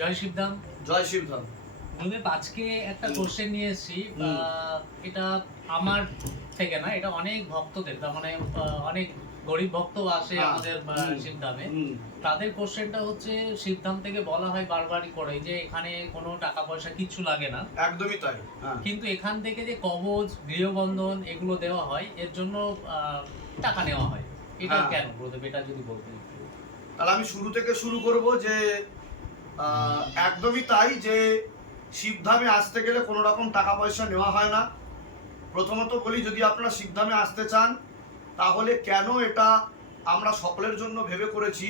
জয় শিবধাম। জয় শিবধাম। গুরুদেব, আজকে একটা কোশ্চেন নিয়ে এসেছি। এটা আমার থেকে না, এটা অনেক ভক্তদের, তার মানে অনেক গরিব ভক্ত আসে আমাদের শিবধামে। তাদের কোশ্চেনটা হচ্ছে, শিবধাম থেকে বলা হয় বারবারই করে যে এখানে কোনো টাকা পয়সা কিচ্ছু লাগে না। একদমই তাই। কিন্তু এখান থেকে যে কবচ, গৃহবন্ধন এগুলো দেওয়া হয়, এর জন্য টাকা নেওয়া হয়। এটা কেন গুরুদেব, এটা যদি বলতেন। তাহলে আমি শুরু থেকে শুরু করব যে একদমই তাই, যে শিবধামে আসতে গেলে কোনো রকম টাকা পয়সা নেওয়া হয় না। প্রথমত বলি, যদি আপনারা শিবধামে আসতে চান তাহলে কেন এটা আমরা সকলের জন্য ভেবে করেছি,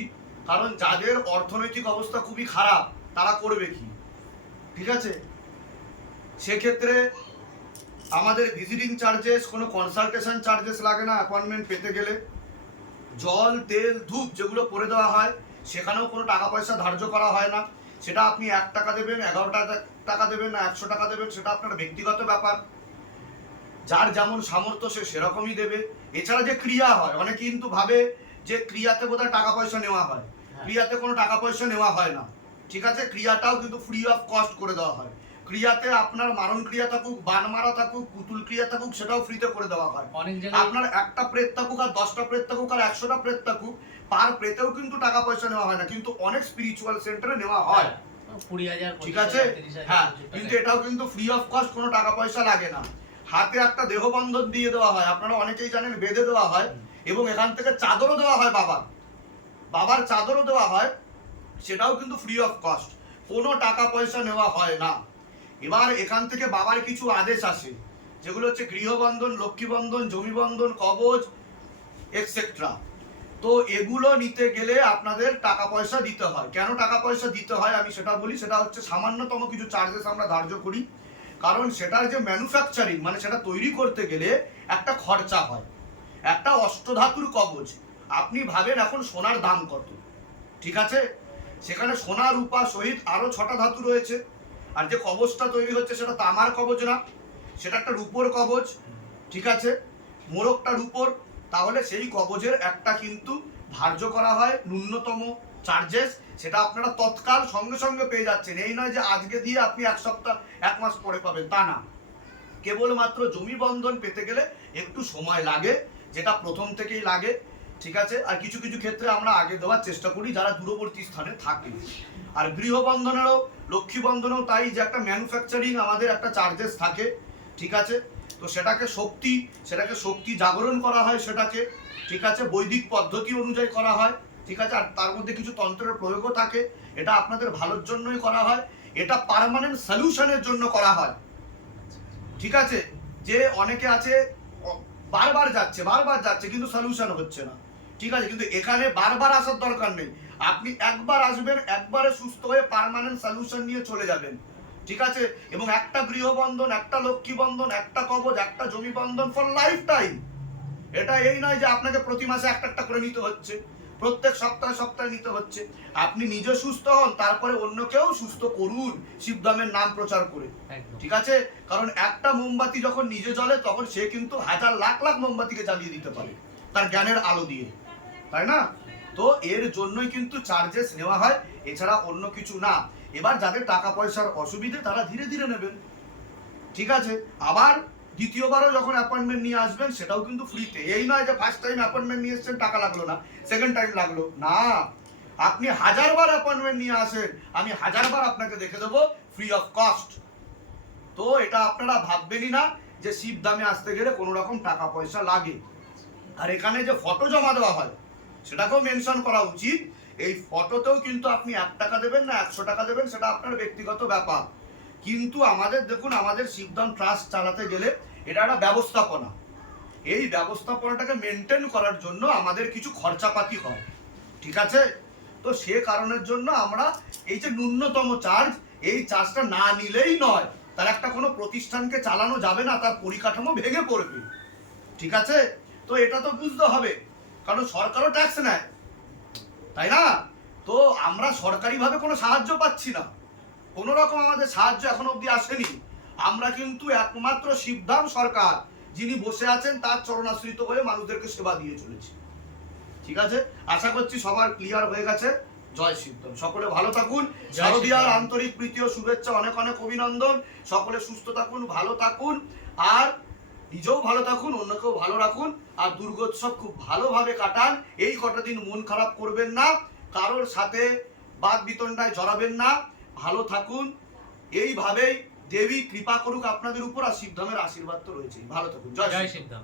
কারণ যাদের অর্থনৈতিক অবস্থা খুবই খারাপ তারা করবে কি, ঠিক আছে? সেক্ষেত্রে আমাদের ভিজিটিং চার্জেস, কোনো কনসালটেশন চার্জেস লাগে না অ্যাপয়েন্টমেন্ট পেতে গেলে। জল, তেল, ধূপ যেগুলো করে দেওয়া হয় সেখানেও কোনো টাকা পয়সা ধার্য করা হয় না। সেটা আপনি 1 টাকা দেবেন, 11 টাকা দেবেন না 100 টাকা দেবেন, সেটা আপনার ব্যক্তিগত ব্যাপার। যার যেমন সামর্থ্য সে সেরকমই দেবে। এছাড়া যে ক্রিয়া হয়, অনেকে কিন্তু ভাবে যে ক্রিয়াতে বোধহয় টাকা পয়সা নেওয়া হয়। ক্রিয়াতে কোনো টাকা পয়সা নেওয়া হয় না, ঠিক আছে? ক্রিয়াটাও কিন্তু ফ্রি অফ কস্ট করে দেওয়া হয়। ক্রিয়াতে আপনার মারণ ক্রিয়া থাকুক, বান মারা থাকুক, পুতুল ক্রিয়া থাকুক, সেটাও ফ্রিতে করে দেওয়া হয়। আপনার একটা প্রেত থাকুক আর 10টা প্রেত থাকুক আর 100টা প্রেত থাকুক, পার প্রেতেও কিন্তু টাকা পয়সা নেওয়া হয় না, কিন্তু অনেক স্পিরিচুয়াল সেন্টারে নেওয়া হয়। 20,000, ঠিক আছে? হ্যাঁ, কিন্তু এটাও কিন্তু ফ্রি অফ কস্ট, কোনো টাকা পয়সা লাগে না। হাতে একটা দেহবন্ধন দিয়ে দেওয়া হয়, আপনারা অনেকেই জানেন, বেঁধে দেওয়া হয়। এবং এখান থেকে চাদরও দেওয়া হয়, বাবার চাদরও দেওয়া হয়, সেটাও কিন্তু ফ্রি অফ কস্ট, কোনো টাকা পয়সা নেওয়া হয় না। এবার এখান থেকে বাবার কিছু আদেশ আসে, যেগুলো হচ্ছে গৃহবন্ধন, লক্ষ্মীবন্ধন, জমিবন্ধন, কবচ, এটসেট্রা। তো এগুলো নিতে গেলে আপনাদের টাকা পয়সা দিতে হয়। কেন টাকা পয়সা দিতে হয় আমি সেটা বলি। সেটা হচ্ছে সামান্যতম কিছু চার্জেস আমরা ধার্য করি, কারণ সেটার যে ম্যানুফ্যাকচারিং, মানে সেটা তৈরি করতে গেলে একটা খরচা হয়। একটা অষ্টধাতুর কবচ, আপনি ভাবেন এখন সোনার দাম কত, ঠিক আছে? সেখানে সোনা, রূপা সহিত আরো 6টা ধাতু রয়েছে। আর যে কবচটা তৈরি হচ্ছে সেটা তামার কবচ না, সেটা একটা রূপোর কবচ, ঠিক আছে? মোড়কটা রূপোর। তাহলে সেই কবচের একটা কিন্তু ধার্য করা হয় ন্যূনতম চার্জেস, সেটা আপনারা তৎকাল সঙ্গে সঙ্গে পেয়ে যাচ্ছেন। এই নয় যে আজকে দিয়ে আপনি 1 সপ্তাহ 1 মাস পরে পাবেন, তা না। কেবলমাত্র জমি বন্ধন পেতে গেলে একটু সময় লাগে, যেটা প্রথম থেকেই লাগে, ঠিক আছে? আর কিছু কিছু ক্ষেত্রে আমরা আগে দেওয়ার চেষ্টা করি যারা দূরবর্তী স্থানে থাকে। আর গৃহবন্ধনেরও, লক্ষ্মী বন্ধনেও তাই, যে একটা ম্যানুফ্যাকচারিং আমাদের একটা চার্জেস থাকে, ঠিক আছে? তো সেটাকে শক্তি জাগরণ করা হয়, সেটাকে, ঠিক আছে, বৈদিক পদ্ধতি অনুযায়ী করা হয়, ঠিক আছে? আর তার মধ্যে কিছু তন্ত্রের প্রয়োগও থাকে। এটা আপনাদের ভালোর জন্যই করা হয়, এটা পার্মানেন্ট সলিউশনের জন্য করা হয়, ঠিক আছে? যে অনেকে আছে বারবার যাচ্ছে কিন্তু সলিউশন হচ্ছে না, ঠিক আছে? কিন্তু এখানে বারবার আসার দরকার নেই। আপনি একবার আসবেন, একবারে সুস্থ হয়ে পার্মানেন্ট সলিউশন নিয়ে চলে যাবেন, ঠিক আছে? এবং একটা গৃহবন্ধন, একটা লক্ষ্মী বন্ধন, একটা কবচ, একটা জমি বন্ধন ফর লাইফ টাইম। এটা এই নয় যে আপনাকে প্রতি মাসে একটা করে নিতে হচ্ছে, প্রত্যেক সপ্তাহে নিতে হচ্ছে। আপনি নিজে সুস্থ হন, তারপরে অন্যকেও সুস্থ করুন শিবধামের নাম প্রচার করে, ঠিক আছে? কারণ একটা মোমবাতি যখন নিজে জ্বলে তখন সে কিন্তু হাজার লাখ লাখ মোমবাতিকে জ্বালিয়ে দিতে পারে তার জ্ঞানের আলো দিয়ে, তাই না? তো এর জন্যই কিন্তু চার্জেস নেওয়া হয়, এছাড়া অন্য কিছু না। এবার যাদের টাকা পয়সার অসুবিধে তারা ধীরে ধীরে নেবেন, ঠিক আছে? আবার দ্বিতীয়বারও যখন অ্যাপয়েন্টমেন্ট নিয়ে আসবেন সেটাও কিন্তু ফ্রিতে। এই নয় যে ফার্স্ট টাইম অ্যাপয়েন্টমেন্ট নিয়ে এসেছেন টাকা লাগলো না, সেকেন্ড টাইম লাগলো না। আপনি 1000বার অ্যাপয়েন্টমেন্ট নিয়ে আসেন, আমি 1000বার আপনাকে দেখে দেবো ফ্রি অফ কস্ট। তো এটা আপনারা ভাববেনই না যে শিবধামে আসতে গেলে কোনো রকম টাকা পয়সা লাগে। আর এখানে যে ফটো জমা দেওয়া হয় সেটাকেও মেনশন করা উচিত। এই ফটোতেও কিন্তু আপনি 1 টাকা দেবেন না 100 টাকা দেবেন, সেটা আপনার ব্যক্তিগত ব্যাপার। কিন্তু আমাদের দেখুন, আমাদের শিবধাম ট্রাস্ট চালাতে গেলে এটা একটা ব্যবস্থাপনা। এই ব্যবস্থাপনাটাকে মেনটেন করার জন্য আমাদের কিছু খরচাপাতি হয়, ঠিক আছে? তো সে কারণের জন্য আমরা এই যে ন্যূনতম চার্জ, এই চার্জটা না নিলেই নয়। তার একটা কোনো প্রতিষ্ঠানকে চালানো যাবে না, তার পরিকাঠামো ভেঙে পড়বে, ঠিক আছে? তো এটা তো বুঝতে হবে, কারণ সরকারও ট্যাক্স নেয়, তাই না? তো আমরা সরকারিভাবে কোনো সাহায্য পাচ্ছি না, কোনো রকম আমাদের সাহায্য এখনো অবধি আসেনি। আমরা কিন্তু একমাত্র শিবধাম সরকার যিনি বসে আছেন তার চরণাশ্রিত হয়ে মানুষদেরকে সেবা দিয়ে চলেছি, ঠিক আছে? আশা করছি সবার ক্লিয়ার হয়ে গেছে। জয় শিবধাম। সকলে ভালো থাকুন। জয় শারদীয়ার শিবধাম। আন্তরিক প্রীতি ও শুভেচ্ছা, অনেক অনেক অভিনন্দন। সকলে সুস্থ থাকুন, ভালো থাকুন, আর নিজেও ভালো থাকুন, অন্যকেও ভালো রাখুন, আর দুর্গোৎসব খুব ভালোভাবে কাটান। এই কটা দিন মন খারাপ করবেন না, কারোর সাথে বাদ বিতণ্ডায় জড়াবেন না, ভালো থাকুন। এইভাবেই দেবী কৃপা করুক আপনাদের উপর, আর শিবধামের আশীর্বাদ তো রয়েছেই। ভালো থাকুন। জয় জয় শিবধাম। শিবধাম।